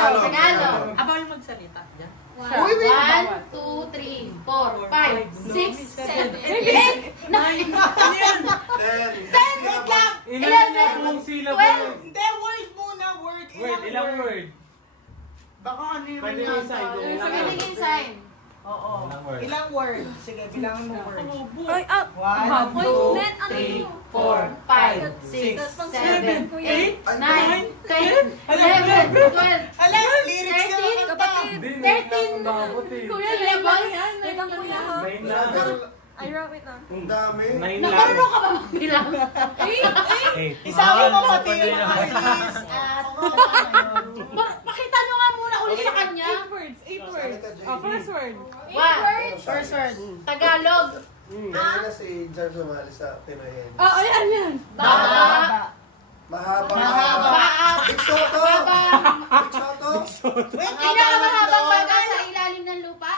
Tagalog. Abawal magsalita. 1, 2, 3, 4, 5, 6, 7, 8, 9, 10, 11, 12. Hindi, word muna, word. Ilang word? Baka ano yung Pwede yung sign. Sabihin sign. Oo. Ilang word? Sige, bilangin mo word. Ay, 1, 2, 3, 4, 5, 6, 7, 8, 9, 10, 11, 12, Hala, lyrics na lang kapatid. 13. Kuya, labas. wait lang kuya. 9 lang. I wrote it down. Ang dami. 9 lang. Nakarunong ka ba magbilang? Isama mo pati yung Alice. Pakita nyo nga muna ulit sa kanya. 8 words. 8 words. First word. First word. Tagalog. Kaya na si Jar sumali sa Pinoyen. Oh, ayan yan. Baba. Mahaba. Bigsoto. Wait, Pinakamahabang baba sa ilalim ng lupa.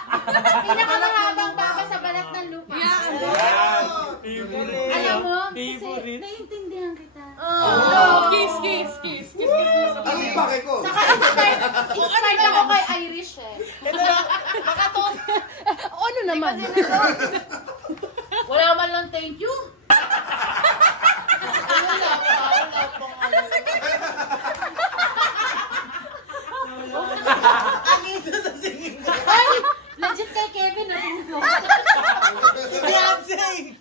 Pinakamahabang baba sa balat ng lupa. Alam mo, kasi naiintindihan kita. Kiss. Ano yung pake ko? Saka inspired ako kay Irish eh. Ano naman? Wala man lang thank you. Anito sa singing. Ay, legit kay Kevin na rin mo. Si Beyonce.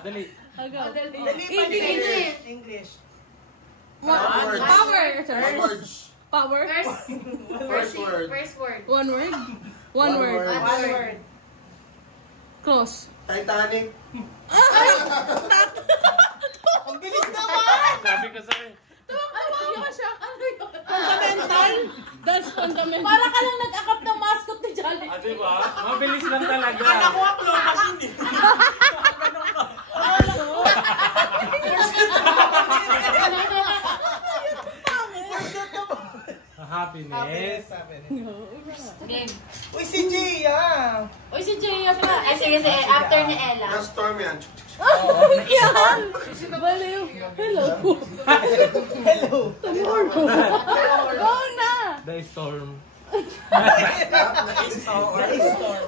Dali. English. Power. First word. One word. One word. One word. Close. Titanic. Ang bilis naman! Sabi ko sa'yo. Fundamental. That's fundamental. Para ka lang nag-akap ng mascot ni Jolly. Diba? Mabilis lang talaga. Nakuha ko lang kasi hindi. Happiness. Game. Uy, si Gia. Uy, si Jaya pa. Ay, sige, after ni Ella. Na-storm yan. Yan! Baliw. Hello. Hello. Go na! The storm.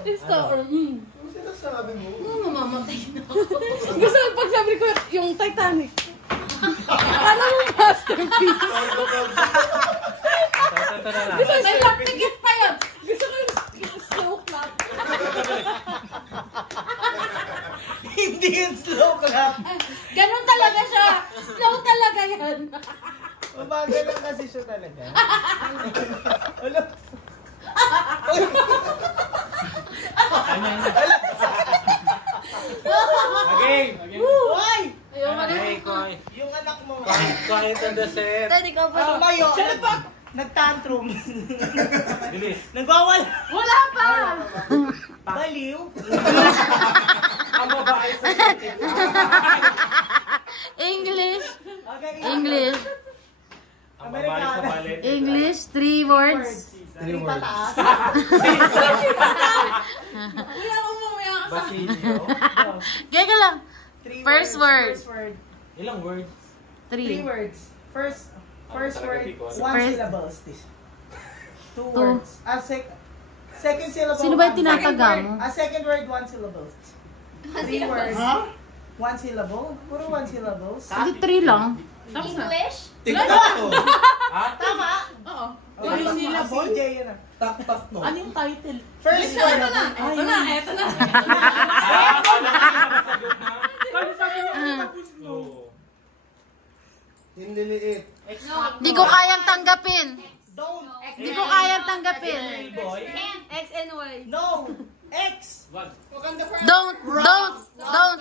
The storm. Ano sinasabi mo? Mamamatay na ako. Gusto ko pag sabi ko yung Titanic. Ano yung masterpiece? Ito na lang. Gusto May laptigit pa yun. Gusto ko yung slow clap. Hindi yung slow clap. Ganun talaga siya. Slow talaga yan. Umaga lang kasi siya talaga. Alam. Okay. Uy! Okay, Koy. Yung anak mo. Quiet on the set. Ano ba yun? Nag-tantrum. Bilis. Nagwawala. Wala pa. Baliw. Ang babae sa English. Okay, English. Ang babae sa ballet. English. 3 words. 3 pataas. Wala akong mamaya ka sa... Basilio. Gaya lang. First word. First word. Ilang words? 3 3. words. First word. 1 First- syllable. 2 words. Second syllable. Sino ba yung 1 tinataga word. mo? Second word, 1 syllable. 3 words. 1 syllable? Puro 1 syllables. Hindi 3 lang. English? Tama! Oo. Yung syllable? CJ yun ah. Tak-tak no. Ano yung title? First word. Ito na. Ito na. Hindi liit. Di ko kayang tanggapin. Don't. Di ko kayang tanggapin. X and Y. No. X. Don't.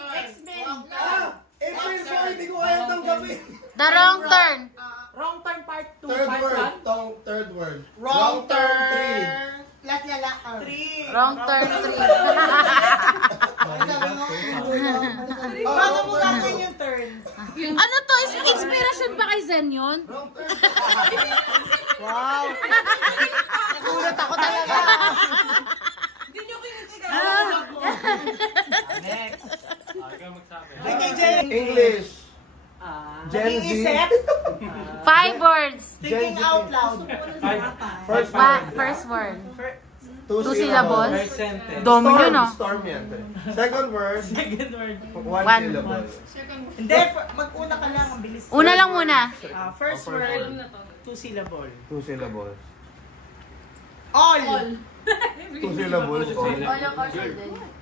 X-Men. April Fool, hindi ko kaya tanggapin. The wrong turn. Wrong turn part 2. Third Part word. 1. Third word. Wrong Three. turn. Lat. 3. Wrong turn 3. Paano mo natin yung turn? Ano to? Inspiration ba kay Zen yun? Wrong turn. Wow. Nagulat ako talaga. Hindi nyo kinitigaw. Next. Ikaw magsabi. Ay, kay Jen. English. Gen Z. Nag-iisip. 5 words. Thinking out loud. First word. First word. 2 2 syllables. First sentence. Dami yun ah. Storm yan. Second word. Second word. 1 syllable. Hindi, mag-una ka lang. Ang bilis. Una lang muna. First word, 2 syllable. 2 syllables. All. 2 syllables.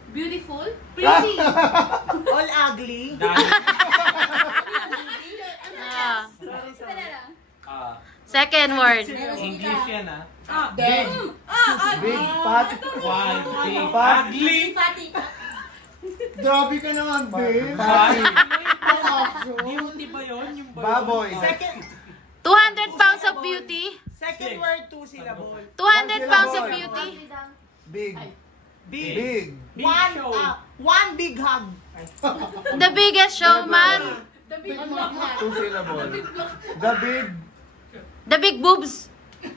Beautiful. Pretty. All ugly. Second word. English yan ah. Big. Big. Fat. One, big, Fat. ugly. Grabe ka naman, babe. Beauty ba yun? Yung Baboy. Second, 200 pounds of beauty. second word, 2 syllable. 200 pounds of beauty. Big. Big. Big. One big hug. The biggest showman. 2 syllables. The big. The big boobs. The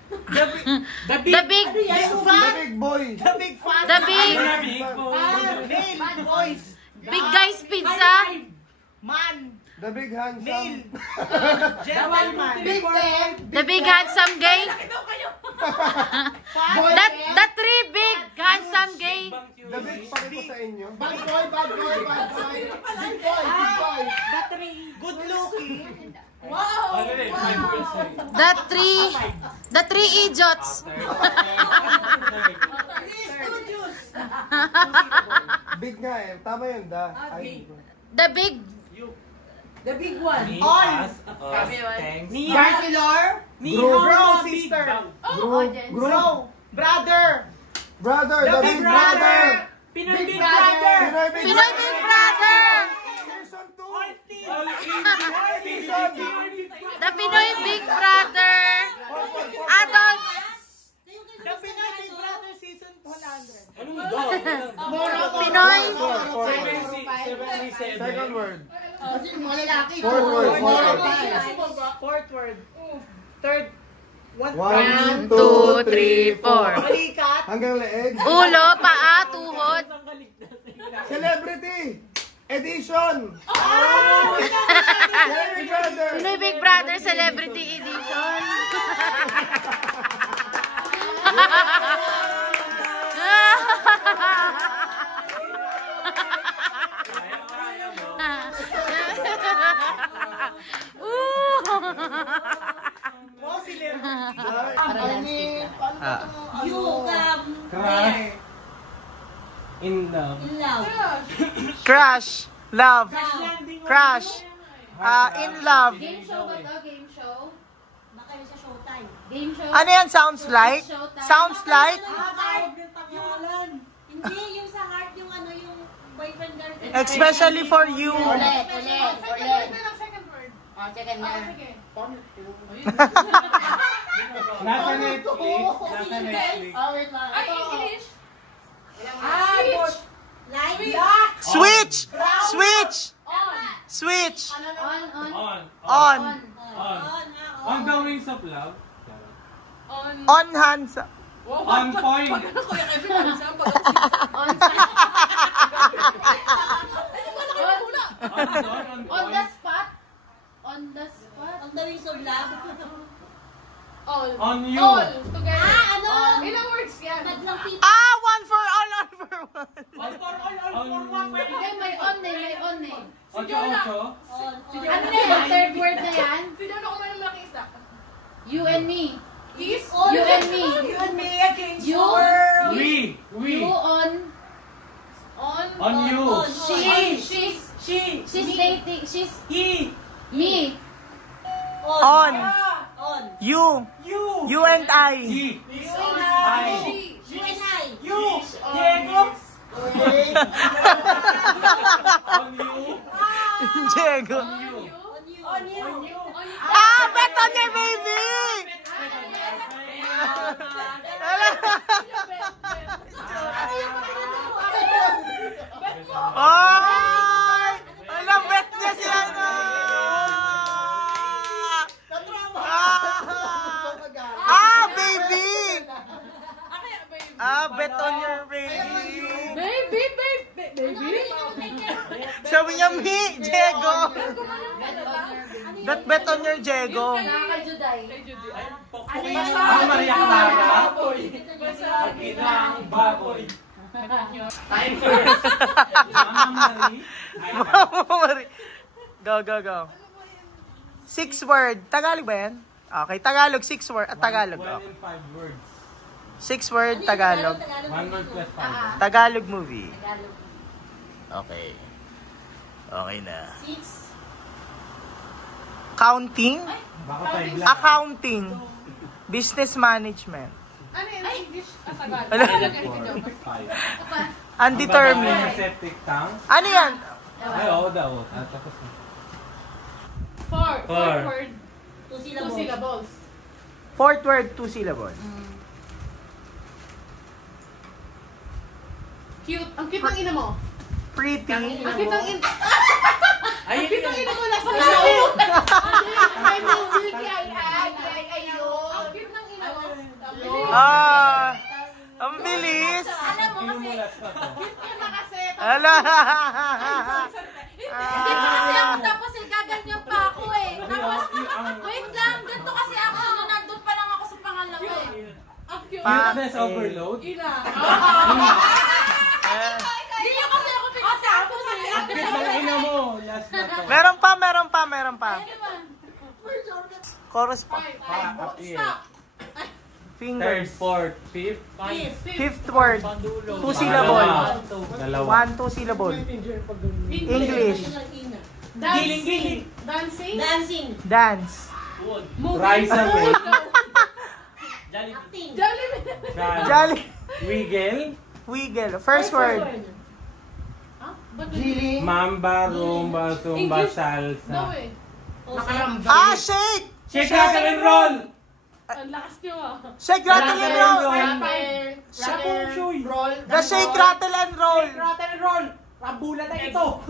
big, The big. big The fat. big boy. The big fat. The big. Big boy. Male voice. Big guys pizza. Man. The big handsome. Male. Gentleman. Big head. The big handsome gay. Boy. The 3 big handsome gay. The big pakita sa inyo. Bad boy, bad boy, bad boy. Big boy, big boy. Good looking. Ano rin? 5%. The 3 idiots. Big nga eh. Tama yun, da. Ay, The big. Me, All. us, thanks. Bachelor. Group. Bro, sister. Group. Bro. Brother. Brother. The The big big brother. brother. Pinoy big brother. Pinoy Big Brother. Season 2. The Pinoy Big Brother. Adult. The Pinoy Big Brother season 100. Anong dog? Pinoy. Second word. Lalaki. Fourth word. Fourth word. Third. 1, 1, 2, 3, 4. Balikat. Hanggang leeg. Ulo, paa, tuhod. Celebrity. Edition. Big brother. Pinoy Big Brother Celebrity Edition. Wow, celebrity. Crush. In love. Crush. Love. Crush. In love. Game show ba to? Game show? Baka yun sa Showtime. Game show? Ano yan? Sounds like? Sounds like? Hindi, yung sa heart, yung ano, yung boyfriend, girlfriend. Especially for you. Ulit. Second word. Oh, second na. Sige. Nasa Netflix. Nasa Netflix. Oh, wait lang. Ay, English. Switch. Like Switch! Switch! On. Switch! On. On. On. On the wings of love. On hands. On point. On the spot. On the spot. On the wings of love. All. On you. All. Together. Ano? Ilang words yan? Madlang people. One for all, all for one. Hindi, may on eh. May on eh. Ocho. Ano na yan? Third word na yan? Sino na kumain ng malaking isa? You and me. Kiss? You and me. You and me against You. We. You on. On you. She's dating. She's He. me. On. You. You and I. He. I. You and I. You. Diego. On you. Diego. On you. Bet on your baby! Ay! Alam, bet niya si ano! Baby! Bet on your baby! Baby. Sabi niya, me, Diego! Bet on your That bet on your Jego. Nakaka-Juday. Ano Maria Clara? Pagkinang baboy. Timer. Mama Marie. Go. 6 word. Tagalog ba yan? Okay, Tagalog, 6 word. Tagalog. 1 and 5 words. 6 word, Tagalog. 1 word plus 5. Tagalog movie. Okay. Okay na. 6. Counting. Baka 5 lang. Accounting. Business management. Ano yun? English? Tagalog. Ala. 5. Undetermined. Septic tank. Ano yan? Ay, oo daw. Tapos na. 4. 4. Word. 2 syllables. Fourth word, 2 syllables. Cute. Ang cute ng ina mo. Pretty. Ang cute ng ina. Ay, Ang cute ng ina mo. Nasa Ay, Ang cute ng ina mo. Ang bilis. Alam mo kasi, Pinumulas na to. Cute ka na kasi. Ala. hindi pa kasi ako tapos gaganyan pa ako eh. Tapos, wait lang, ganito kasi ako nung nandun pa lang ako sa pangalawa eh. Ang cute. Cuteness overload. Ina. Hindi nyo kasi ako pinasako Ang Cute ng ina mo. Last na to. Meron pa. Ano ba? Chorus pa. Up here. Stop. Third, Fingers. fourth, fifth. Fifth word, 2 syllable. Dalawa. 1, 2 syllable. English. Dancing. Dancing. Dance. Rice and milk. Jollibee. Jolly. Wiggle. Wiggle. First word. Mamba, rumba, zumba, English. salsa. No eh. Shake. Shake, rattle, and roll. Ang lakas niyo ah. Shake, rattle, and roll. Roll. The shake, rattle, and roll. Rabula na ito.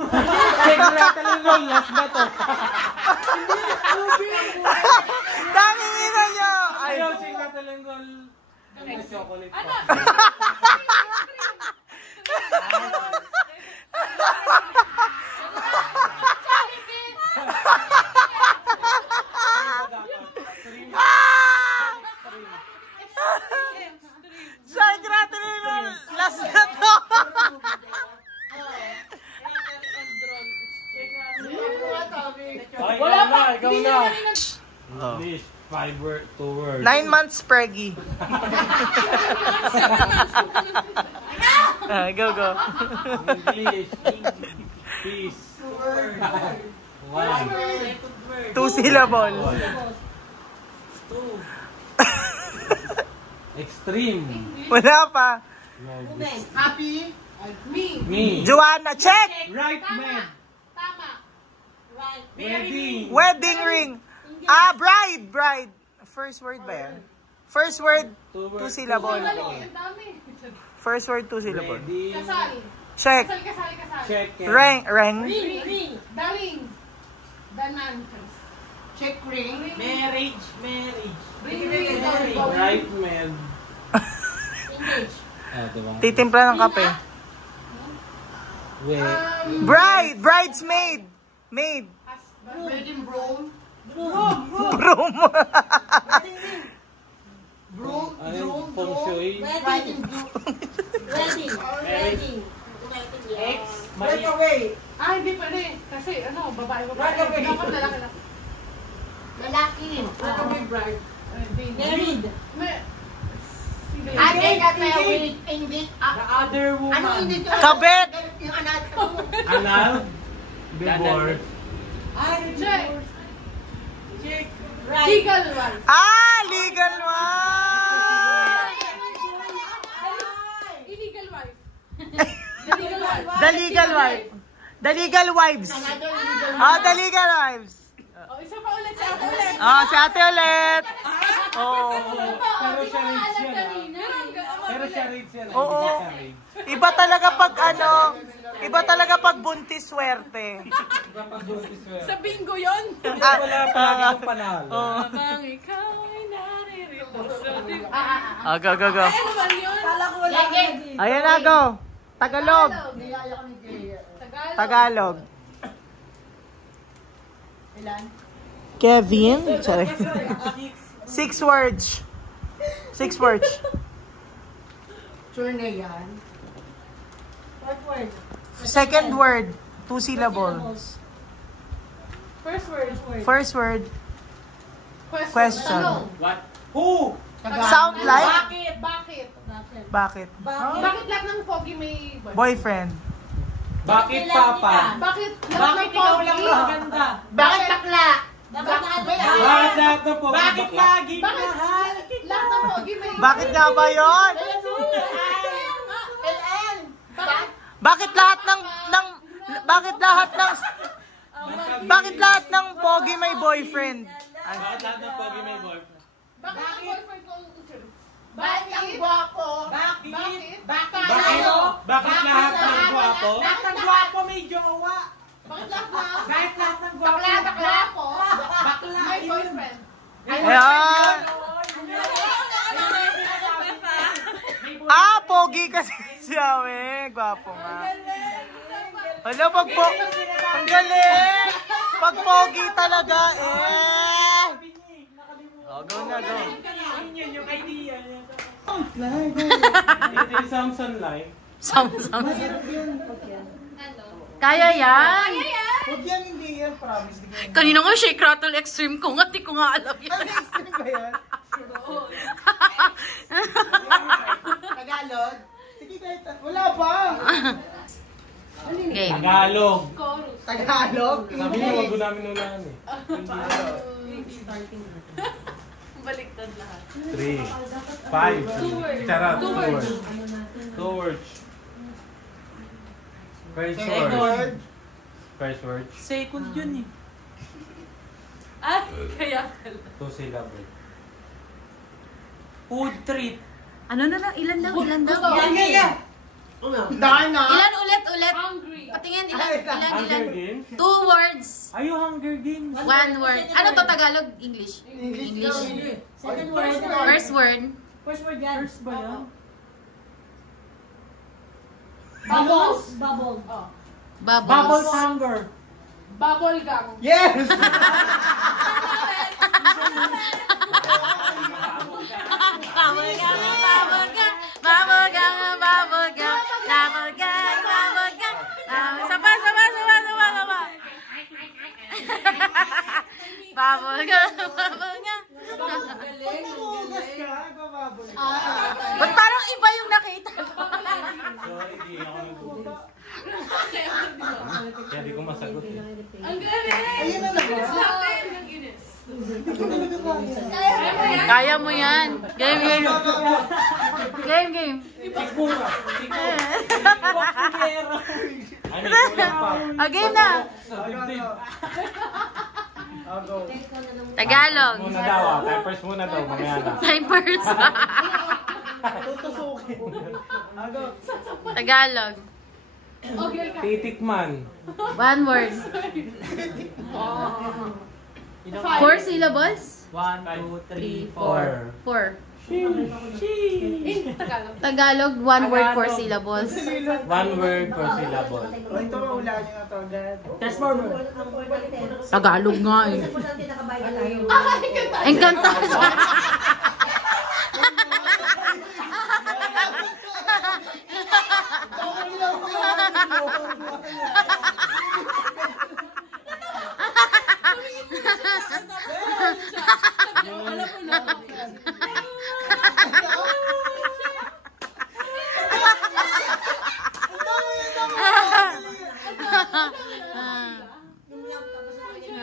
Shake, rattle, and roll. Last na to. Daming ina nyo. Ay. Ayaw, shake, rattle, and roll. May chocolate pa. Shake, rattle, and roll. Last na to. Wala pa. Ikaw na. English, 5 word, 2 words. 9 months preggy. Go. English, peace. 1. 2 syllable. Extreme. Wala pa. Happy. Me. Joanna, check. Right man. Tama. Wedding. Wedding ring. Bride. First word ba yan? First word, 2 syllable. Ang dami. First word, 2 syllable. Wedding. Kasal. Check. Kasal. Check. Ring. Ring. Daling. Danan. Check ring. Marriage. Ring. Right man. Engage. Diba? Titimpla ng kape. Bride. Bridesmaid. Maid. Wedding broom. Broom. Broom. Feng shui. Wedding. X. Right away. Hindi pa rin. Kasi babae. Right away. Dapat lalaki lang. Lalaki. Right away, bride. Married. The other woman. Kabit. Anal. Before. Check. Right. Legal one. Legal one. Illegal wife. The legal wife. The legal wives. The legal wives. Isa pa ulit sa ako ulit. Si ate ulit. Pero siya rage yan. Pero siya rage yan. Oo. Hindi siya rage. Iba talaga pag buntis swerte. Sa bingo yun. Wala palagi kong panalo. Habang ikaw ay naririto sa Go. Ano ba yun? Ayan na, go. Tagalog. Tagalog. Tagalog. Ilan? Kevin. Sorry. 6 words. 6 words. Sure na yan. What word? Second word, 2 syllables. First word. First word, question. What? Who? Sound like? Bakit? Bakit? Bakit? Bakit lahat ng pogi may Boyfriend. Bakit papa? Bakit lahat ng pogi? maganda? Bakit bakla? Bakit lahat ng pogi? Bakit lagi? Bakit lahat ng pogi may... Bakit nga ba yun? Bakit lahat ng bakit lahat ng pogi may boyfriend? Bakit lahat ng pogi may boyfriend? Bakit ang boyfriend ko... Bakit ang gwapo? Bakit? Bakit lahat ng gwapo? Lahat ng gwapo may jowa. Bakit lahat na... Bakit lahat ng gwapo? Bakla ko. May boyfriend. Ayan. Pogi kasi siya, we. Gwapo nga. Ano, ang galing! Pag pogi talaga, eh! Oh, go na, go. Yun yung idea niya. Ito yung Samson live. Sam. Kaya yan. Huwag yan, hindi yan. Promise. Kanina nga shake rattle extreme ko nga, di ko nga alam yan. Ano extreme ba yan? Tagalog? Sige, kahit wala pa. Game. Tagalog. Tagalog? Sabi niyo, wag ko namin unahan eh. Baliktad lahat. 3, 5, charot. 2 words. 2 words. First word. First word. Second yun eh. Ah, kaya pala. 2 syllables. Food treat. Ano na lang? Ilan daw? Dahil na. Ilan ulit? Hungry. Patingin, Hunger ilan? Games? 2 words. Ayo, Hunger Games. 1 word. Ano to? Tagalog? English? English. Second word. First word. First word yan. First ba yan? Bubbles. Bubble. Bubbles. Hunger. Bubble gum. Yes! Ba't parang iba yung nakita ko? Sorry, di ako nag-google. Kaya di ko masagot eh. Ang galing! Ayun na naman. Sa akin, ang Guinness. Kaya mo yan. Game. Game. Tikbura. Ay, may kulang pa. Game na. Sa dibdib. Tagalog. Muna daw ah. Typers muna daw. Mamaya na. Typers. Tagalog. Okay ka. Titikman. 1 word. 4 syllables? 1, 2, 3, 4. 4. Tagalog. Tagalog, 1 word, 4 syllables. 1 word per syllable. Ito, wala niyo na to agad. Test more. Tagalog nga eh. Encantados.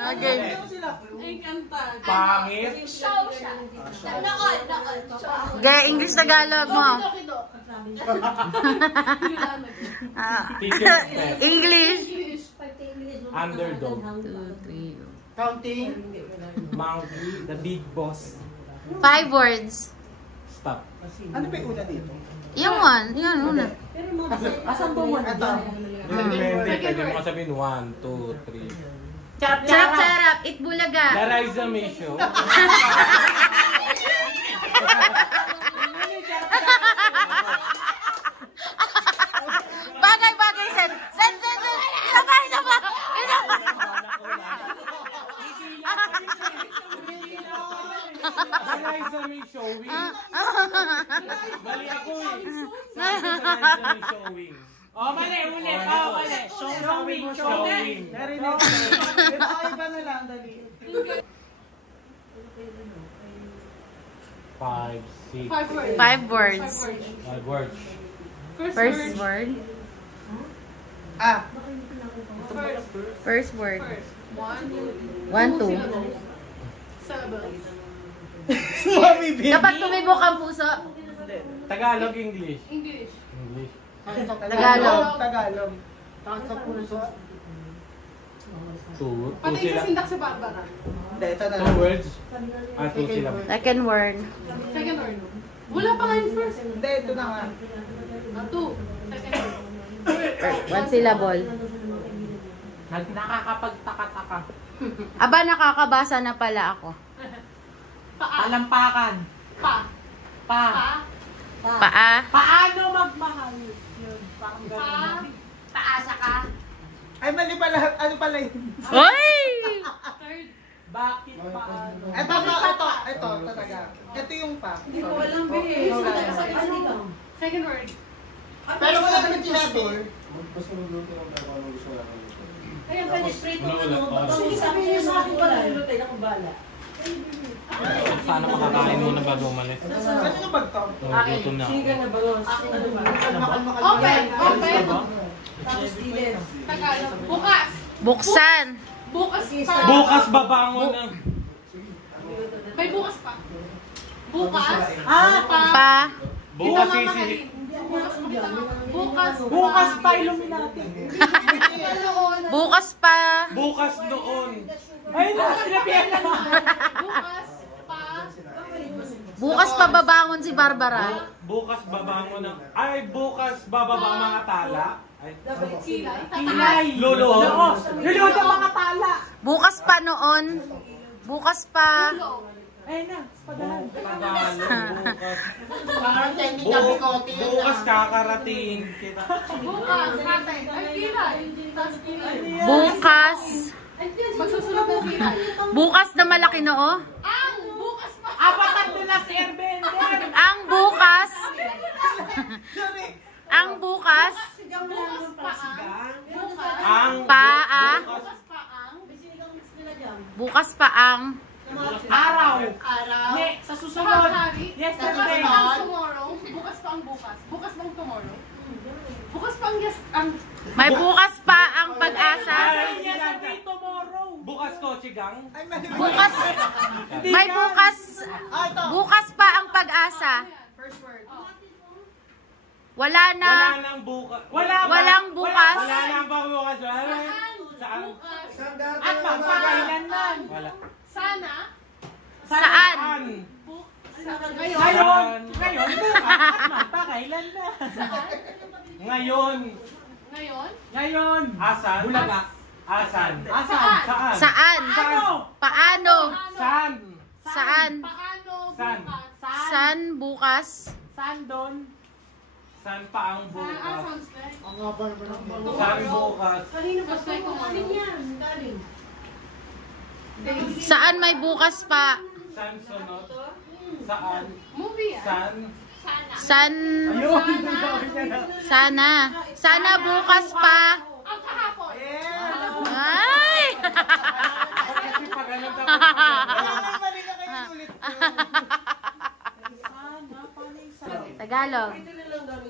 Okay. Encantado. Pangit. Show siya. Noon. Okay, English Tagalog mo. Kido. Teacher's pet. English. Underdog. 2, 3. Counting. Monkey. The big boss. 5 words. Stop. Ano pa yung una dito? Yung one. Yan, una. Asan po mo? Ito. Depende. Pwede mo sabihin 1, 2, 3. Charap-charap. Itbulaga. Daraiza Misho. Bagay-bagay, Sen. Sen. Isa pa. Eliza may showing. Mali ako eh. Eliza may showing. Oh, mali, ulit. Oh, mali. Showing. Showing. Narinig ko. Ito iba na lang, dali. 5, 6, 5 words. 5 words. First word. Ah, First word. 1, 1, 2. 7. Mommy baby. Kapag tumibok ang puso, Tagalog, English. English. English. Tagalog. Tagalog. Two Pati sila. sa sindak sa Barbara. Hindi, ito na 2 lang. words. 2 sila. Second word. Second word. Wala pa nga yung first. Hindi, ito na nga. 2. Second word. 1 syllable. Nakakapagtaka-taka. Aba, nakakabasa na pala ako. Paa. Palampakan. Pa. Pa. Pa. Paa. Paano magmahal? Yun. Parang Pa. ganun. Taasa ka. Ay, mali pala. Ano pala yun? Hoy! Third. Bakit paano? Ito talaga. Ito yung pa. Hindi ko alam eh. Second word. Pero wala naman sinabi. Kaya pala straight Wala, wala. Kung sabi niyo sa akin wala, lutay na kung bala. Sana makakain muna bago umalis. Ano yung bag to? Gutom na ako. Siga na bagos. Ano ba? Open. Open. Tapos diles. Tagalog. Bukas. Buksan. Bukas pa. Bukas babangon ng... May bukas pa. Bukas. Pa. Bukas sisi. Bukas. Bukas pa Illuminati. Bukas pa. Bukas noon. Ay, sinabihan na. Bukas pa. Bukas pa babangon si Barbara. Bukas babangon ng... Ay, bukas bababa ang mga tala. Ay, Kilay. Kilay. Lolo. Luluto mga tala. Bukas pa noon. Bukas pa. Ay na, padahan. Tagalog, bukas. Parang technical Bicote. Bukas kakarating kita. Bukas. Katay. Ay, kilay. Tapos kilay. Bukas. Magsusunod ng kilay. Bukas na malaki noo. Ang bukas pa. Apat na si Airbender. Ang bukas. Sorry. Ang bukas. Bukas pa ang. Bukas. Ang Paa. Bukas pa ang. Bukas pa ang. Araw. Araw. Ne, sa susunod. Hari. Yesterday. Bukas pa ang tomorrow. Bukas pa ang bukas. Bukas pa ang tomorrow. Bukas pa ang yes. Ang May bukas pa ang pag-asa. Ay, yesterday, tomorrow. bukas ko, Chigang. Ay, mali. Bukas. May bukas. Ah, ito. Bukas pa ang pag-asa. first word. Wala na. Wala nang bukas. Walang bukas. Wala nang bukas. Saan? Saan? Bukas. At magpakailanman. Wala. Sana. Saan? Ngayon. Ngayon, bukas. At magpakailanman. Ngayon. Ngayon. Ngayon. Asan? Bulaga. Asan? Asan? Saan? Saan? Ano? Paano? Saan? Saan? Paano Saan? bukas? Saan bukas? Saan doon? Saan pa ang bukas? sounds like. Saan bukas? Kanino ba sa Saan may bukas pa? Saan sunod? Saan? Movie yan. Saan? San? Sana. Sana bukas pa. Ang kahapon. Ay! Kasi pag anong tapos Ay, mali na kayo ulit. Tagalog.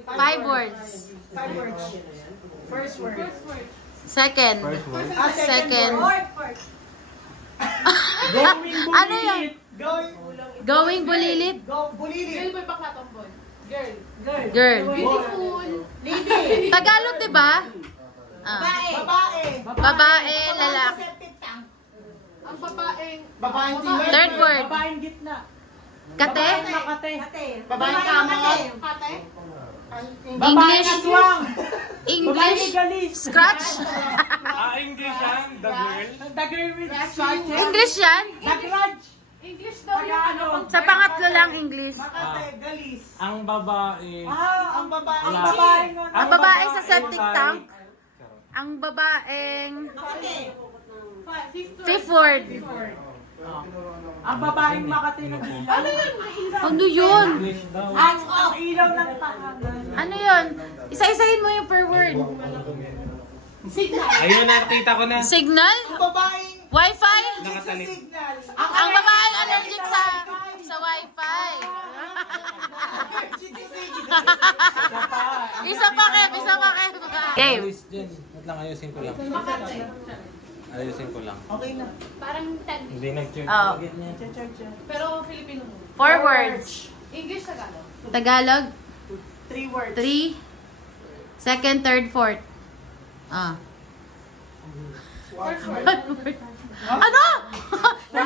5 words. 5 words. First word. First word. Second. Ah, Second. Going Ano yun? Going. Going bulilit? Go. Bulilit. Girl ba bakla tomboy? Girl. Girl. Beautiful. Tagalog, diba? Ah. Babae. Babae, lalaki. Ang babaeng. Babaeng timay. Third word. Babaeng gitna. Kate? Makate. Babaeng kamot. Kate. Babaeng English? aswang. English? Babaeng galis. Scratch? English yan, the girl. The girl with scratches. English yan? The grudge. English daw yung ano. Sa pangatlo lang English. Makate. Galis. Ang babae. Ang babae. Ang babaeng Ang babae sa septic tank. Ang babaeng Fifth fifth word. Ang babaeng Makati ng ilaw. Ano yun? Ano yun? Ang ilaw ng tahanan. Ano yun? Isa-isahin mo yung per word. Ayun, nakita ko na. Signal? Babaeng Wi-Fi? Nakatanik. signal. Ang babaeng allergic sa Wi-Fi. Isa pa, Kev. Isa pa, Kev. Game. Wait lang, ayusin ko lang. Ayusin ko lang. Okay na. Parang tag. Hindi nag-check. Oh. Pero Filipino mo. 4 words. English, Tagalog. Tagalog. 3 words. 3. Second, third, fourth. Ah. First word. Ano? Ano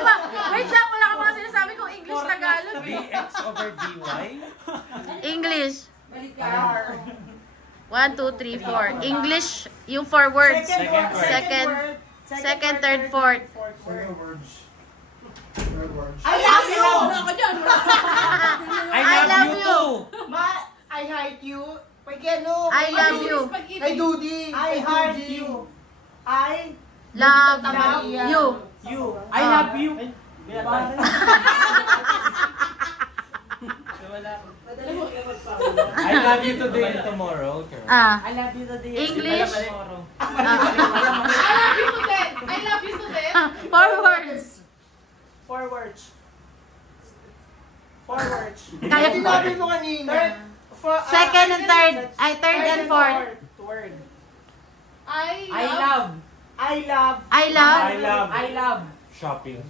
ba? Wait lang, wala ka mga sinasabi kong English, Tagalog. dx over dy. English. 1, 2, 3, 4. English, yung 4 words. Second, third, fourth. I love you! I love you too. I hate you. Pagkano? I love you. Ay, Dudi. I heart you. I Love you. you. I love you. I love you today and tomorrow. Ah. I love you today. English. I love you to death. I love you to death. 4 words. 4 words. 4 words. Kaya ko. Sinabi mo kanina. Second and third. Ay, third and fourth. Word. I I love. I love. I love. I love I love. shopping.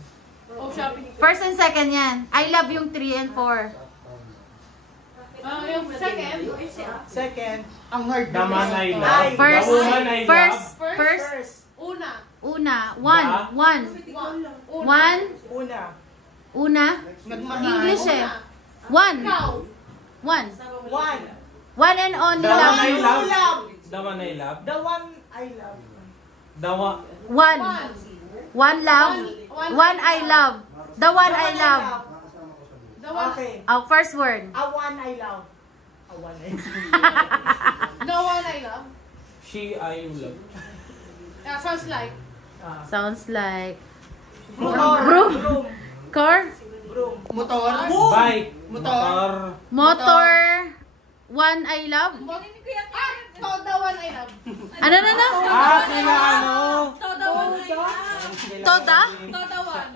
Oh, shopping. First and second yan. I love yung 3 and 4. Yung second. Second. Ang hard. The man I love. First. The woman I love. First. Una. Una. One. Una. Una. Nagmahal. English eh. One. Ikaw. One. One. One and only The one love I you. love. The one I love. The one I love. The one. One. One. One love. One I love. The one I love. The one. Okay. Oh, first word. A one I love. A one I love. The one I love. She I love. Sounds like. Sounds like Broom. Broom. car, Broom. Motor. Bike. Motor. motor, one I love. Toda one I love. Ano na na? Sila ano? Toda one I love. Toda? Toda one.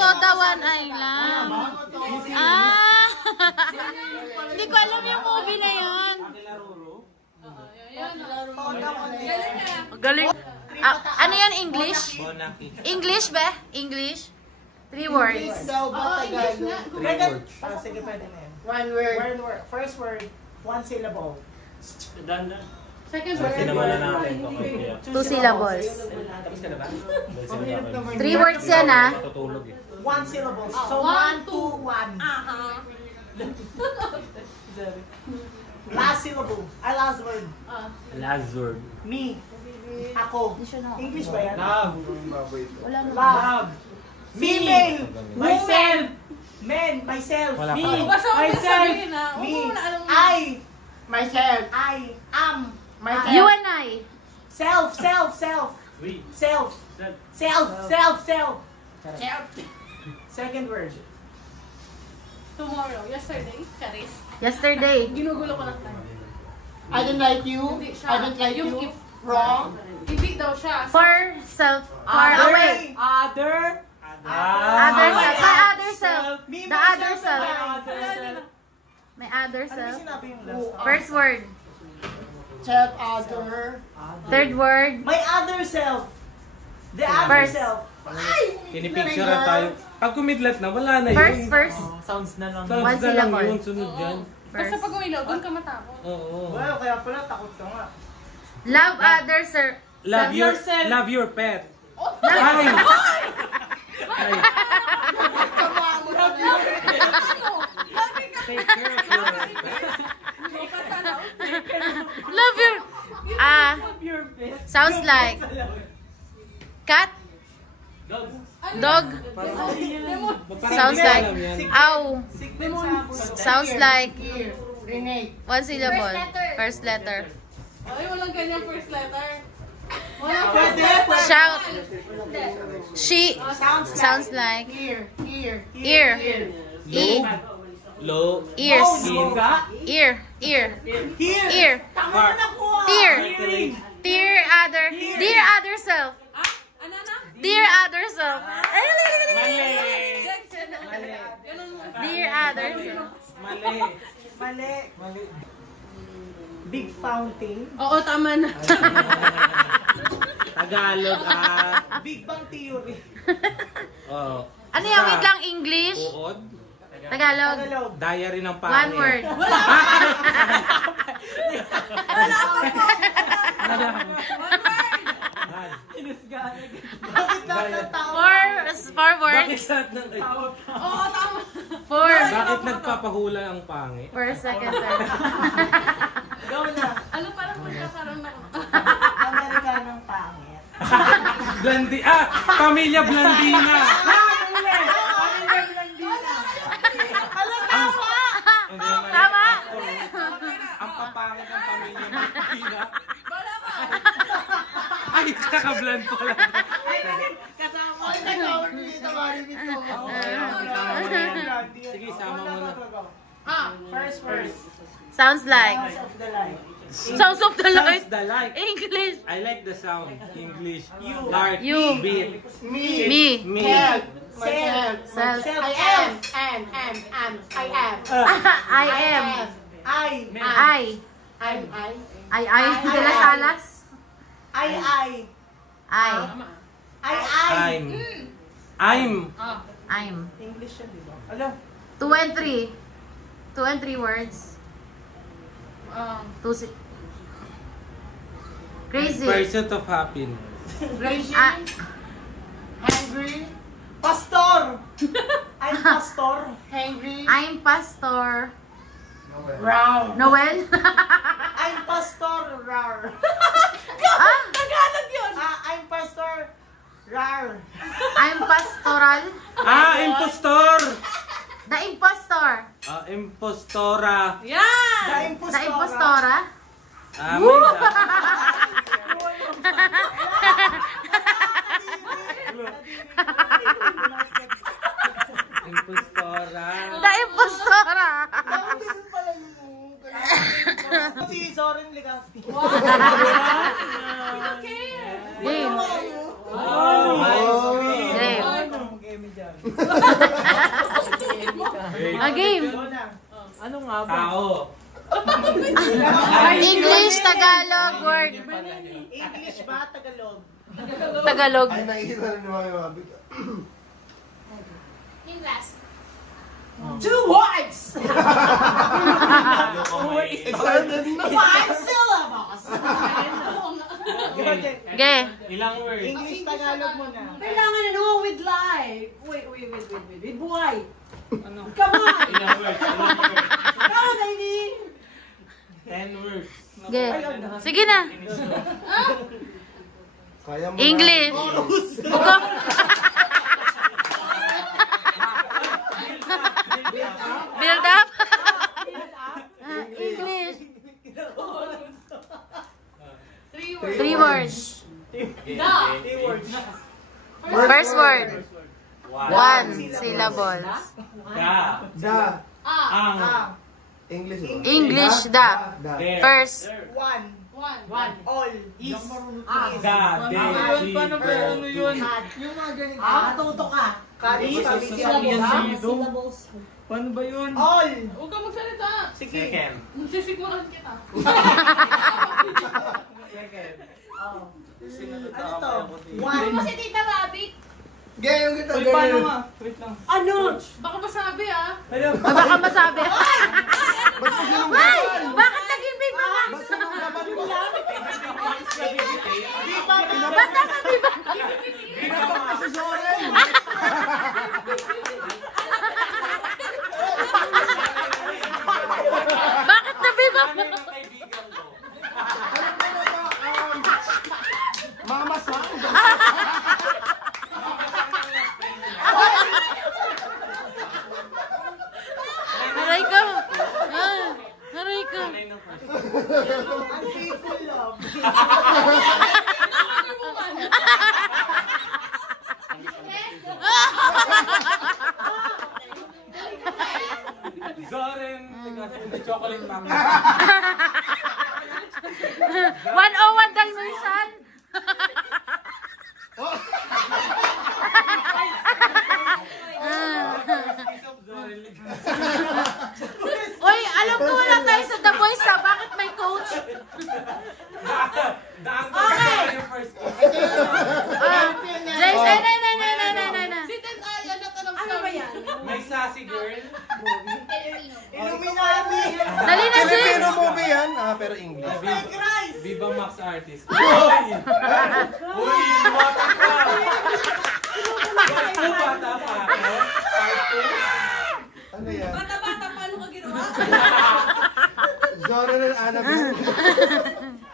Toda one I love. Hindi ko alam yung movie na yun. Galing. Ano yan, English? Bonaki. English ba? English? 3 words. Daw ba English Tagalog? nga. Pwede. Sige, pwede na yan. One word. First word. One syllable. Second So, word. sinamalan natin ito kay Kuya. 2 syllables. Tapos ka na ba? 3 words yan ah. Matutulog eh. One syllable. So, One, 1, 2, 1. Last syllable. Last word. Last word. Me. Ako. English ba yan? Love. Love. Female. Myself. Men. Myself. Wala pa. Me. Myself. Me. I. Myself. I am. Myself. You and I. Self. Self. We. Self. Second word. Tomorrow. Yesterday. Charis. Yesterday. Ginugulo ko lang tayo. I don't like you. Hindi siya. I don't like you. Yung if- Wrong. Hindi daw siya. Far self. Far away. Other. Other self. My other self. Me, The myself, other and self. my other self. My other Ano self. sinabi yung last? First word. Self, other. Third word. My other self. The other First. self. Ay! Pinipicture na tayo. Pag kumidlat na, wala na yun. First. Sounds One na lang syllable. yun, sunod yan. Basta First. pag umilaw, doon ka matapos. Oo. Well, kaya pala takot ka nga. Love other self. Love your pet. Ay! Ay! Take care of Love your. Sounds like cat. Dog. Sounds like ow. Sounds like Renate. 1 syllable. First letter. Ay, walang ganyan first letter. Shout. She sounds like Ear. ear. E. Low. Ears. Ear. Ear. Here. Ear. Fart. Tear. Hearing. Dear other self. Dear other self. Dear other self. Mali. Big fountain. Oo, tama na. Tagalog at... Big Bang Theory. Oh. Ano yan? Wait lang, English? Uod. Tagalog. Tagalog. Diary ng pangit. One word. Bakit lahat ng tao? Four words. Four. Bakit nagpapahula ang pangit? For a second time. Go na. Ano parang magkakaroon ako? Amerikanong pangit. Blandi. Pamilya Blandina. Tama. Ang papangit ng pamilya Blandina. Ay, naka-blend pala. Sige, sama mo na. First verse. Sounds like. Sounds of the light. Sounds of the light. Sounds the light. English. I like the sound. English. You. Lark. You. Beat. Me. Me. Self. Self. I am. I am. I am. I. De las alas. I. I'm. English siya, di ba? Alam. 2 and 3. 2 and 3 words. Crazy. Pursuit of happiness. Ah, Hungry. Pastor! I'm pastor. Hungry. I'm Pastor Round. Noel. I'm pastor. Rar. Ah, Tagalog yun! I'm pastor. Rar. I'm Pastoral. Impostor! The Impostor. Impostora. The The impostora. Impostora. Impostora. The Impostora. Si Soren Legaspi. Game. A game. Ano nga ba? Tao. English, Tagalog, word. English ba? Tagalog? Tagalog. Ay, nakikita na naman yung mga Yung last. Two wives! Excited na. 5 syllables! Ge. Ilang words? English, Tagalog mo na. Kailangan na naman with lie. Wait. With why? Ano? Come on! Ilang words? Come on, lady! 10 words. Ge. Sige na. Kaya mo English. Buko. Build up. English. 3 words. 3 words. First word. 1 syllables. Da. Ang. English. ba? English, da. Da. There. First. 1. All. Is. Da. De. Si. Ano yun? Yung mga ganito. Matuto ka. Karis, Syllables. Paano ba yun? All. Huwag ka magsalita. Sige. Second. Magsisiguran kita. Ano to? 1. Si Tita Rabbit. Gaya yung kita. Uy, paano nga? Wait lang. Ano? Baka masabi ah. Baka masabi. Ba't mo silang Ay! gaban? Bakit naging big mama? Ba't silang gaban mo? Ba't naging big Binapak ka si Soren. Bakit na big mama? Mama Sang. Aray ko. Aray ko. Chocolate ma'am. 101 Dalmatian. Uy, alam ko wala tayo sa The Voice ha. Bakit may coach? Daan ko yung first ko. Jace, na. Ano ba yan? May sassy girl. Illuminati. Dali na, Jace. Filipino movie yan, pero English. Viva Max Artist. Uy! Uy! Bata pa! Bata pa! Ano yan? Bata-bata, paano ka ginawa? Zora ng Annabelle.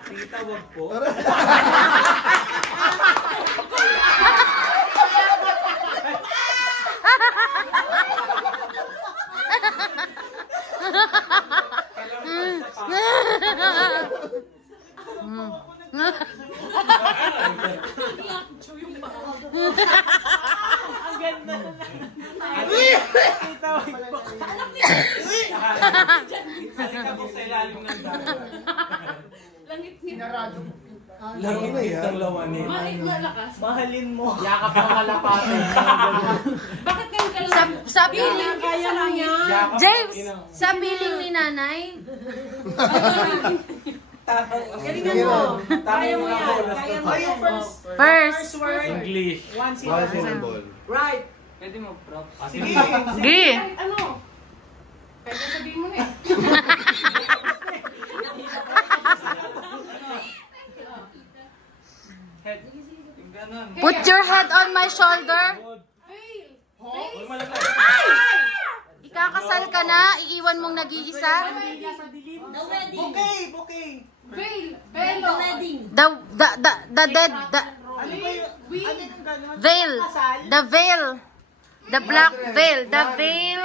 Tita, wag po. Ang ganda na. Halika po sa ilalim ng dagat. Langit ni Langit ng lawanin. Malakas. Mahalin mo. Yakap mo kalapatin. Bakit ngayon ka lang? Sa piling, Kaya lang yan. James, sa piling ni nanay. Galingan mo. Kaya mo yan. Kaya mo yan. First. word. English. One One syllable. syllable. Right. Pwede mo props. Sige. Gi. Kahit ano? Kahit sabihin mo na eh. Head. Ganon. Put your head on my shoulder. Fail. Huwag malagay. Ikakasal ka na, iiwan mong nag-iisa. Bouquet. Bouquet. Fail. Belo. The dead, Ano ba yun? Ano yung gano'n? veil. The veil. The black veil. The veil.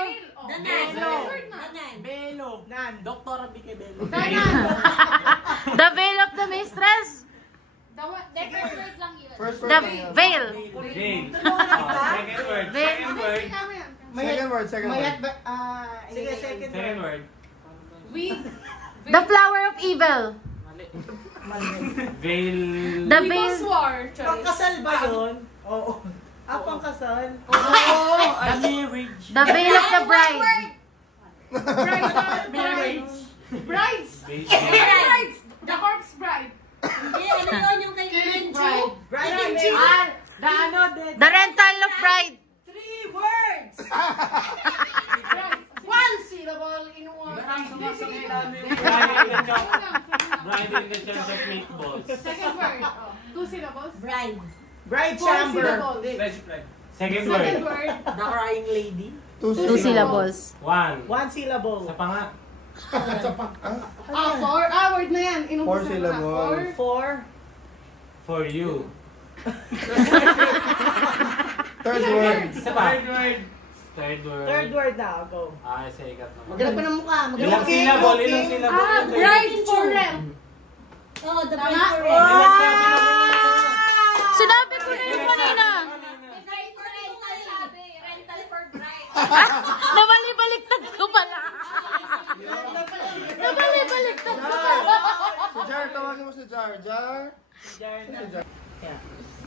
Belo. Nan. Doktora Bike Belo. The veil of the mistress. First word The na yan. veil. Veil. Second word. Veil. Second word. Second word. Sige, second Second word. word. The flower of evil. Veil. The We veil. must war. Choice. Pangkasal ba yun? Oo. Pangkasal. The marriage. The veil of the bride. Brides. Brides. Veil. Brides. The corpse bride. Bride. Bride. The rental of bride. 3 words. Bride. One syllable in one. Bride in the church of meatballs. Second word. Two syllables. Bride Four chamber. syllables. Second Second word. word. The crying lady. Two Two syllables. One. 1 syllable. Sa panga. Four. Word na yan. Inumpisa Four mo na. syllables. 4. For you. Third word. Isa pa. Third word. Third word na. Go. Ah, sa ikat naman. Maganda pa ng mukha. Ilang syllable? Ilang syllable? Bride for rent. Tama? Sinabi ko na yung kanina. Nabali-baliktad ko pala. Nabali-baliktad ko pala. Si Jar, tawagin mo si Jar. Jar. Yeah.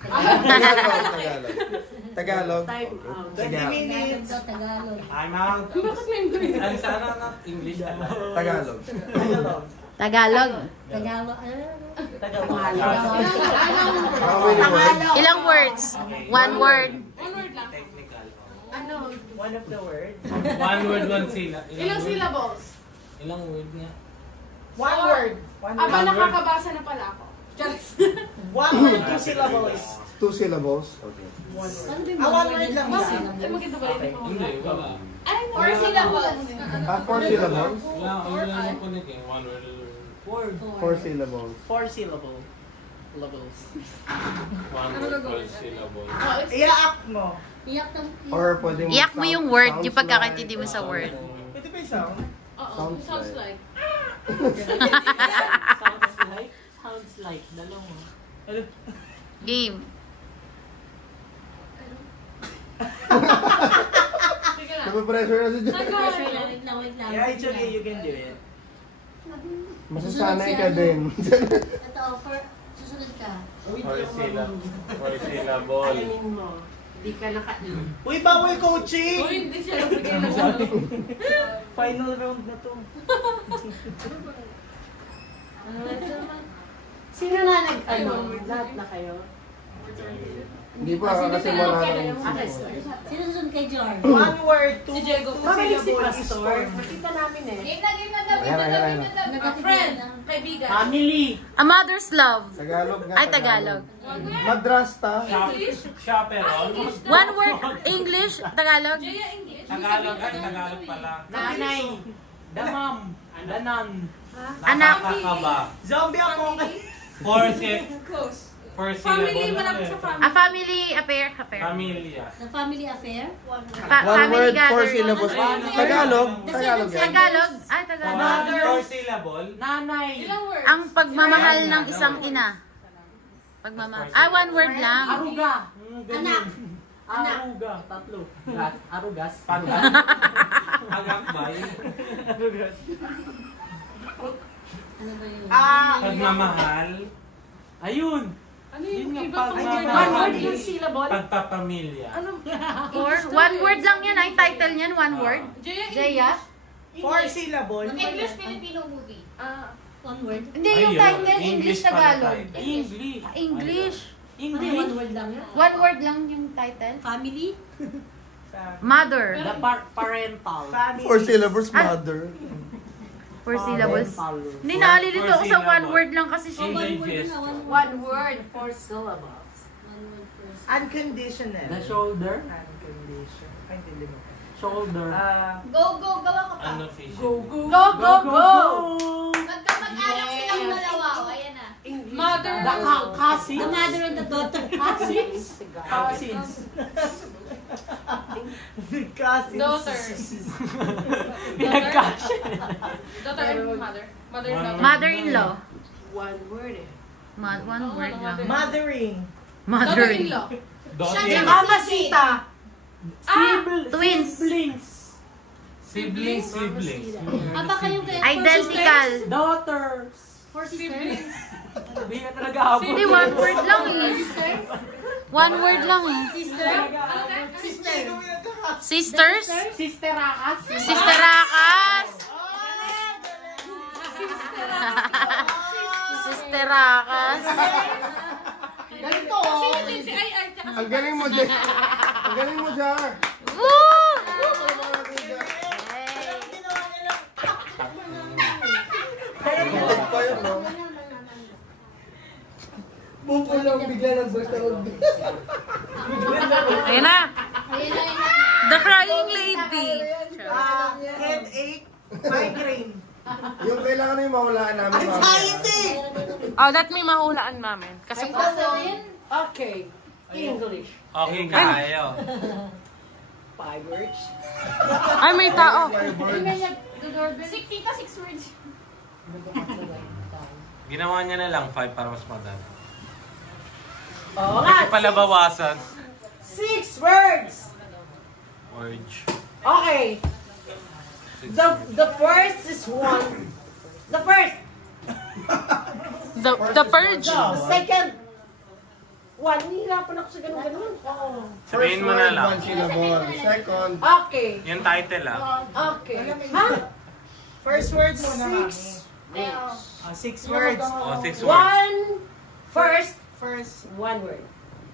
Tagalog. Tagalog. 20 minutes. I'm out. Bakit may English? Ay, sana na English na. Tagalog. Tagalog. Tagalog. How many words? Ilang words? One word. One word lang. Technical. Ano? One of the words. One word, one syllable. Ilang syllables? Ilang word nga? 1 word. Aba, nakakabasa na pala ako. Just. 1 word, 2 syllables. Two syllables. Okay. 1 word lang yan. Maganda ba rin ako? Hindi, wala. Ay, four syllables. Four syllables. Wala mo po naging one word. Four syllables. 4 syllable. Levels. One word, four syllable. I-act mo. Or pwedeng Iyak mo yung word, yung pagkakaintindi mo sa word. Ito pa yung sound. Oo, sounds like. Sounds like. Dalawa. Game. Sige na. Nape-pressure na si John. Wait lang. Yeah, actually, you can do it. Masasanay ka din. Ito, susunod ka. Four syllable. Alamin mo. Hindi ka naka... Uy, bawal coaching! Hindi siya nabigyan ng Final round na to. Sino na lahat na kayo? Hindi pa, kasi wala na. Sino susunod kay George? One word, two Mabilis si syllable is Pastor. four. Nakita namin eh. Game na. Friend. Kaibigan. Family. A mother's love. Tagalog nga. Ay, Tagalog. Madrasta. Chaperon. One word, English, Tagalog. Tagalog ay Tagalog pala. Nanay. Damam. Danan. Anak. Nakakaba. Zombie ako. Four syllable. A family affair. Pamilya. The family affair. One Family word, four gathering. syllables. Tagalog. Tagalog yan. Tagalog. Ay, Tagalog. Four syllable. Nanay. Ang pagmamahal ng isang ina. Pagmamahal. One word lang. Aruga. Anak. Aruga. Tatlo. Arugas. Pagat. Agakbay. Ano ba yun? Pagmamahal. Ayun. Yun nga, One word yung syllable. Pagpapamilya. One word lang yan. Ay, title niyan. One word. Jaya. Four syllable. English Filipino movie. One word. Hindi, yung title. English, Tagalog. English. English. English. word lang yan. One word lang yung title. Family? Mother. The parental. Four syllables, mother. Four syllables. Hindi, naalilito ako sa one word lang kasi siya. Engages. One word, 4 syllables. Unconditional. The shoulder? Unconditional. Ay, hindi mo. Shoulder. Go, gawa ka pa. Unofficial. Go! Magkamag-anak silang dalawa. O, ayan na. Mother. The cousins. The mother and the daughter. Cousins. Cousins. Cousins. Daughters. Pinagkasya. Daughter and mother. Mother-in-law. Mother-in-law. One word eh. One word lang. Mothering. Daughter-in-law. Daughter. Mamasita. Twins. Siblings. Aba kayong identical. Daughters. Four sisters. Hindi ka talaga habol. Hindi, one word lang eh. One word lang eh. Sisters? Sisterakas. Sisterakas. Sisterakas. Ganito. Ang galing mo, Jar. Ang galing mo, Jar. Woo! Bitig pa yun, no? Pupulang bigla ng basta Ayun na. The crying lady. Headache. Migraine. Yung kailangan na yung mahulaan namin. Anxiety. Oh, that may mahulaan namin. Kasi Okay. English. Okay kayo. 5 words. ay, may tao. Tita, 6 words. Ginawa niya na lang 5 para mas madami. Oo Hindi pala bawasan. 6 words. Orange. Okay. The first is one. The first. The purge. The second. One. Nihirapan ako sa ganun-ganun. Sabihin mo na lang. One syllable. Second. Okay. Yung title Okay. Ha? First words muna, mami. 6 words. O, 6 words. One. First. First. One word.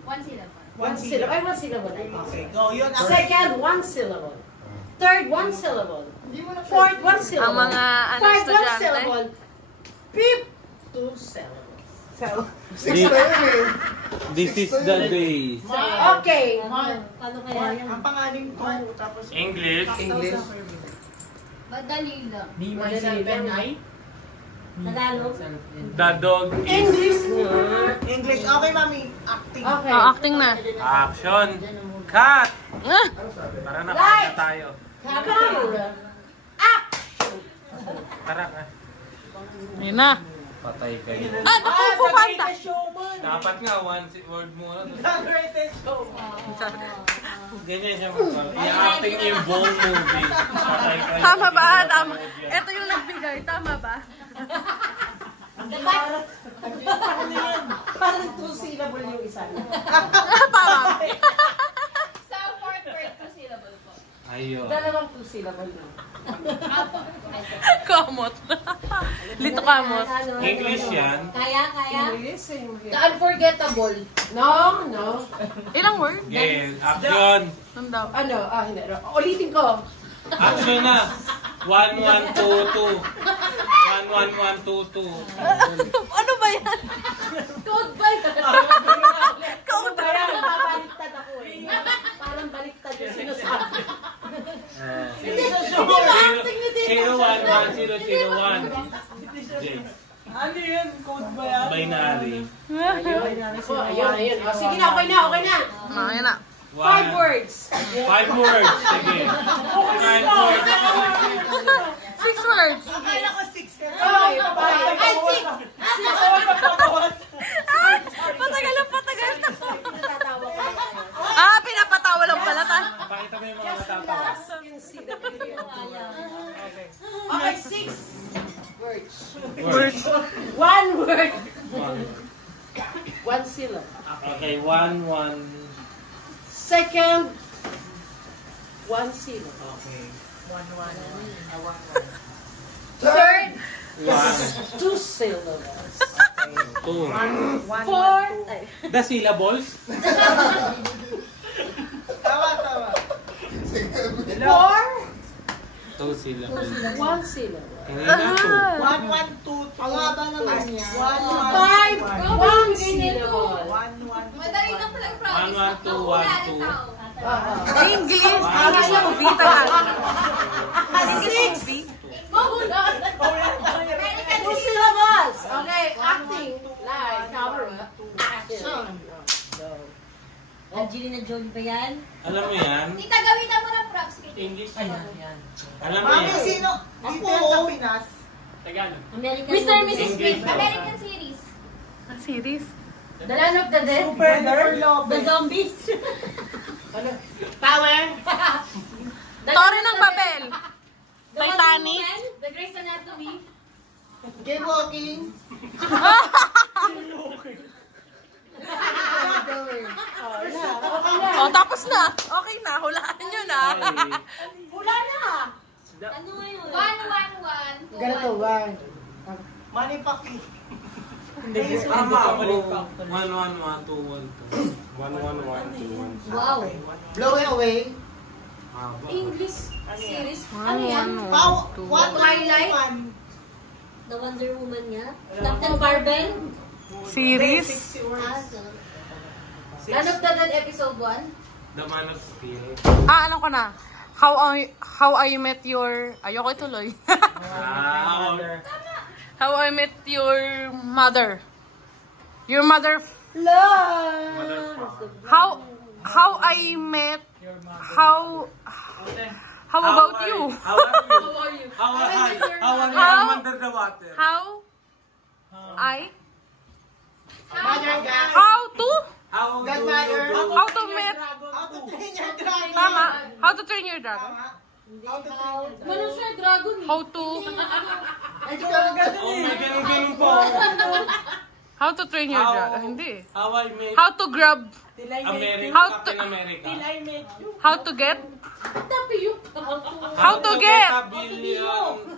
One syllable. One syllable. Ay, one syllable. Okay, go. Yun. Second, one syllable. Third, one syllable. Fourth, one syllable. Ang mga Five, one estudyante. syllable. Fifth, 2 syllables. Six na yun eh. This is the day. Okay. Paano kaya yan? Ang pangaling ko. Tapos English. English. Madali lang. Be myself and I. Tagalog. The dog is English. English. Okay, mami. Acting. Okay. Oh, acting na. action. Cut! Ah! Para nakain na tayo. Camera. Tara ka. Ayun na. Patay kayo. Ah, naku, kumanta. Showman. Dapat nga, one word mo. The greatest showman. Ganyan siya magpapalaki. I-acting niya yung buong movie. Patay kayo. Tama ba? Tama. Ito yung nagbigay. Tama ba? Parang 2 syllable yung isa. Tama. Sa fourth word, 2 syllable po. Ayun. Dalawang 2 syllable na. Kamot. Lito kamot. English yan. Kaya? English, English. The unforgettable. No. Ilang word? Okay, action. Ano daw? Ano? Hindi. Ulitin ko. Action na. 1, 1, 2, 2. 1, 1, 1, 2, 2. Ano ba yan? Code ba yan? Code ba yan? Baliktad ako eh. Parang baliktad yung sinasabi. 0, 1, 1, 0, 0, 1. Ano yun? Code ba yan? Binary. Ayun. O, sige na, okay na. Ayan na. 5 words. 5 words. Sige. 5 words. 6 words. Akala ko 6 ka. Ay, 6. Patagal ang patagal. Natatawa ko. Pinapatawa lang pala. Pakita mo yung mga matatawa. Okay, 6 words. Words. 1 word. 1. 1 syllable. Okay, 1, 1. Second, 1 syllable. Okay. Third, 1, 2 syllables. 2. Fourth, The syllables? Tama. four, 2 syllables. 1 syllable. Kanina 1, 1, 2. Ang haba naman niya. 5, 1 syllable. 1, 1, 2. Madali na pala yung promise. 1, 1, 2, 1, 2. English. English movie. Tagalog. English movie. 2 syllables. Okay, acting. Live, camera, action. Angelina Jolie ba yan? Alam mo yan? Tita, gawin na mo ng props. English. Alam mo Mami, yan? sino? Dito yan sa Pinas. American Mr. and Mrs. Smith. American series. Series. The Land of the Dead. Super Girl. The Zombies. Power. Torre ng Babel. The Wonder Titanic. Woman, The Grey's Anatomy. Game walking. Tapos na. Okay na. Hulaan nyo na. Wala na. Ano ngayon? 1, 1, 1. Ganito, 1. Manny Pacquiao. Tama ako. 1, 1, 1, 2, 1, 2. 1, 1, 1, 2, 1, 2. Wow. Blow it away. English series. Ano yan? Twilight. The Wonder Woman nga? Captain Marvel? Series. Land of the Dead episode 1? The Man of Steel. Alam ko na. How I Met Your... Ayoko ituloy. How I Met Your Mother. Your mother... How I met... How about you? How are you? How are you under the water? How I... Mother God. How to... How do Godmother. you do? How to met... How to train your dragon. Tama. How to train your dragon. How to train your Ano siya, dragon eh? How to... Ay, ganun Oh, may ganun po. How to train your dragon. Hindi. How I made How to grab... America, How to- Captain America. How to get... Tapiyok. How to get... a billion.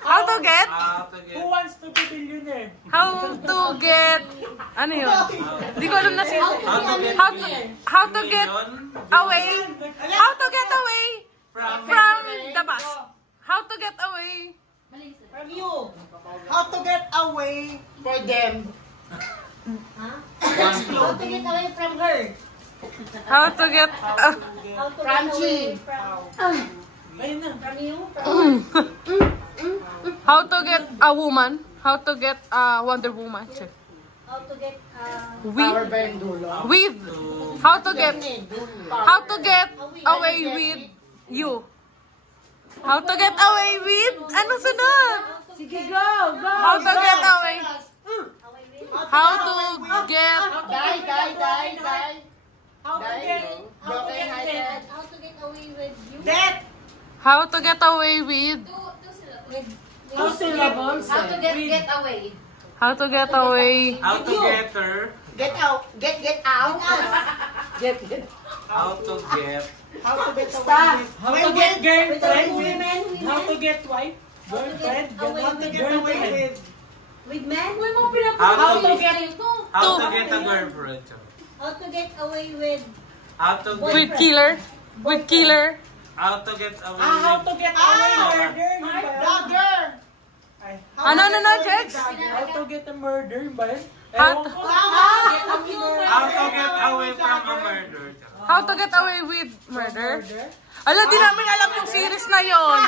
How to get... How to get... wants to be billionaire? How to get... Ano yun? Hindi ko alam na siya. How to get How to get billion away... How to get away from from the bus. How to get away... From you. How to get away for them. How to get away from her? How to get... From G. From you. How to get a woman. How to get a Wonder Woman. How to get With. How to get... How to get away with you. How to get away with... Ano sunod? Sige, go. How to get away... How to get... Die. How to get it. How to get away with you? Get. How to get away with? Two syllables. How to get away? How to get away? How to get her. Get out. Get out. Get. How to get. How to get away. How to get girlfriend? Women. How to get wife? Girlfriend? How to get away with. With men? Uy, mo How to pinapagawa ito. How to get a girlfriend. How to get away with... How to get. With killer? With killer? How to get away How with. to get away murder? Dogger. Ano, Jex? How to get a murder ba yun? How Ewan to, ko. How to get away from a murder. how to get away with murder? Ala, di namin alam yung series na yon.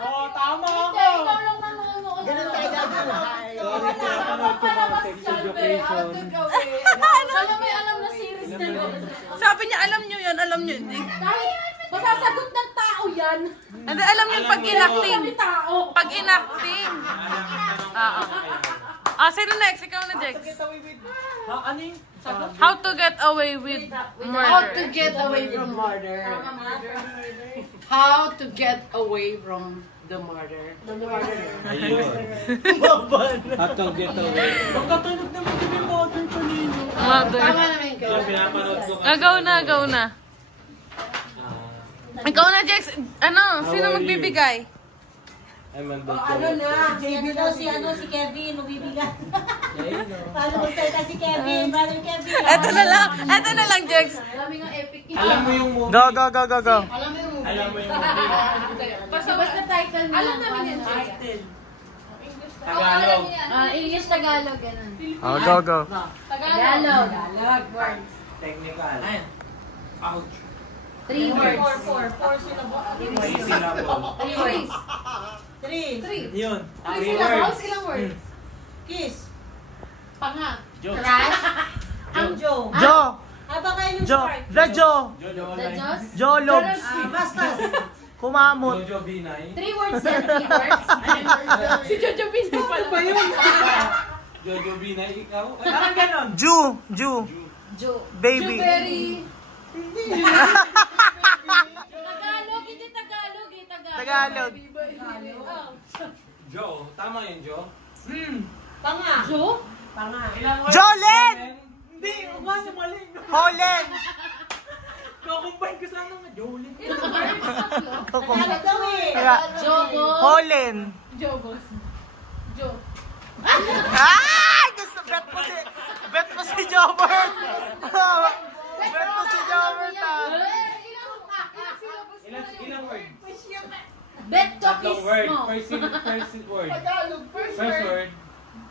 Oo, tama ako. Ikaw lang nanonood. Ganun tayo gagawin. Pinapanood ko mga sex education. Alam mo yung alam na series na yun. Sabi niya, alam nyo yun, alam nyo yun. Kahit masasagot ng tao yan. Hindi, alam nyo pag inacting. Kami tao. Pag inacting. Sino next? Ikaw na, Jex. Ha, ano yung sagot? How to get away with How to murder. get away from murder. How to get away from the murder. Ayun. How to get away. Magkatunog naman din yung modern kanino. Murder. Tama naman yung Ito, pinapanood ko kasi. Go na, go na. Ikaw na, Jex. Ano? Sino magbibigay? I'm on the Si Kevin, magbibigay. Paano magsalita si Kevin? Brother Kevin. Eto na lang, Jex. Alam mo yung epic yun. Alam mo yung movie. Go. Alam mo yung movie. Basta title niya. Alam namin yan. Tagalog. English, Tagalog. Ganun. Go. Tagalog. Words. Technical. Ouch. 3 words. 4 syllables. 3 syllables. 3 words. 3. Yun. 3 syllables? Ilang words? Kiss. Panga. Trash. Ang Joe. Jo. Baka yun yung Jo. part. The Jo. Jojo The Binay. Diyos? Jo Lobs. Basta. Kumamot. Jojo Binay. 3 words yan. 3 words. Si Jojo Binay pala ba yun? Jojo Binay, ikaw? Parang ganon. Ju. Baby. Tagalog, hindi Tagalog. Tagalog. Joe. Tama yun, Joe. Panga. Jo? Panga. Jolen. Hindi, huwag sa mali. Holen. Kakumbine ko sana nga Jolin. Tagalog daw eh. Jogo. Holen. Jogos. Jo. Ay! Gusto, bet mo si Jobert. Bet mo si Jobert, Ilang word? Bet to Tatlong kiss word. mo. First word. First First word. word.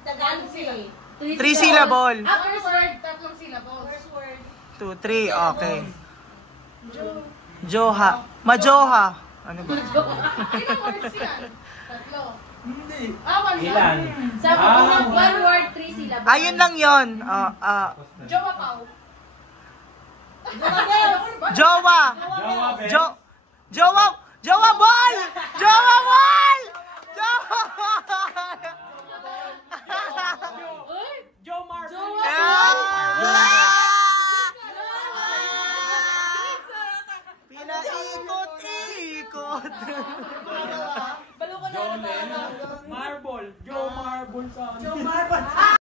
Tagalog eh. 3 syllable. First word, 3 syllables. First word. 2, 3, okay. Joha. Majoha. Ano ba? Ilang words yan? 3. Hindi. One Ilan? Sabi ko nga, 1 word, 3 syllables. Ayun lang yun. Jowa Pao. Jowa. Jowa, Ben. Jowa ball! Jowa ball!